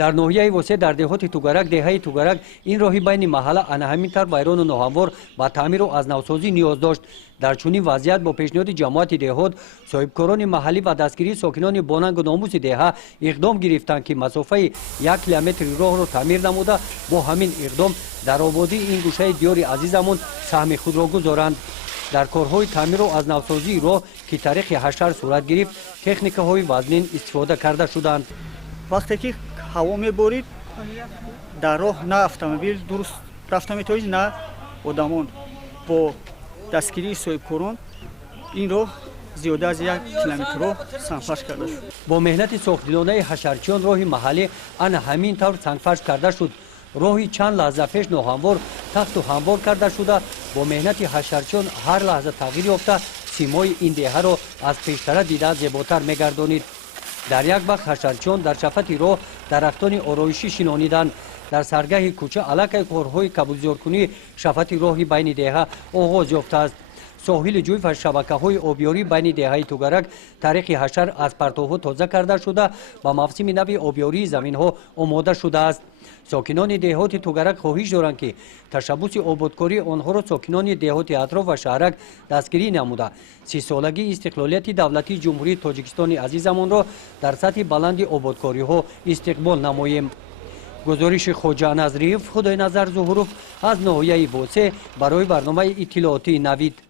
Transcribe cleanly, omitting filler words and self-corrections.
дар ноҳияи восеъ дар деҳоти тугарак деҳаи тугарак ин роҳи байни маҳалла ана ҳаминтар вайрону ноҳамвор ба таъмиру азнавсозӣ ниёз дошт. дар чунин вазъият бо пешниҳоди ҷамоати деҳот соҳибкорони маҳаллӣ ва дастгирии сокинони бонангу номуси деҳа иқдом гирифтанд ки масофаи 1 километри роҳро таъмир намуда бо ҳамин иқдом дар ободии ин гӯшаи диёри азизамон саҳми худро гузоранд. дар корҳои таъмиру азнавсозии роҳ ки тариқи ҳашар сурат гирифт техникаҳои вазнин истифода карда шуданд. вақте ки ҳаво меборид дар роҳ на автомобил дуруст рафта метавонид на одамон. бо дастгирии соҳибкорон ин роҳ зиёда аз 1 километр роҳ сангфарш карда шуд. бо меҳнати соҳхдилонаи ҳашарчиён роҳи маҳаллӣ ана ҳамин тавр сангфарш карда шуд. роҳи чанд лаҳза пеш ноҳамвор тахту ҳамвор карда шуда бо меҳнати ҳашарчиён ҳар лаҳза тағйир ёфта симои ин деҳаро аз пештара дида зеботар мегардонид. дар як вақт ҳашарчиён дар шафати роҳ дарахтони ороишӣ шинониданд. дар саргаҳи кӯча аллакай корҳои қабулзоркунии шафати роҳи байни деҳа оғоз ёфтааст. соҳили ҷӯй ва шабакаҳои обёрӣ байни деҳаи тугарак тариқи ҳашар аз партовҳо тоза карда шуда ба мавсими нави обёрии заминҳо омода шудааст. сокинони деҳоти тугарак хоҳиш доранд ки ташаббуси ободкории онҳоро сокинони деҳоти атроф ва шаҳрак дастгирӣ намуда сисолагии истиқлолияти давлатии ҷумҳурии тоҷикистони азизамонро дар сатҳи баланди ободкориҳо истиқбол намоем. гузориши хоҷа назриев, худойназар зуҳуров аз ноҳияи восеъ барои барномаи иттилоотии Навид.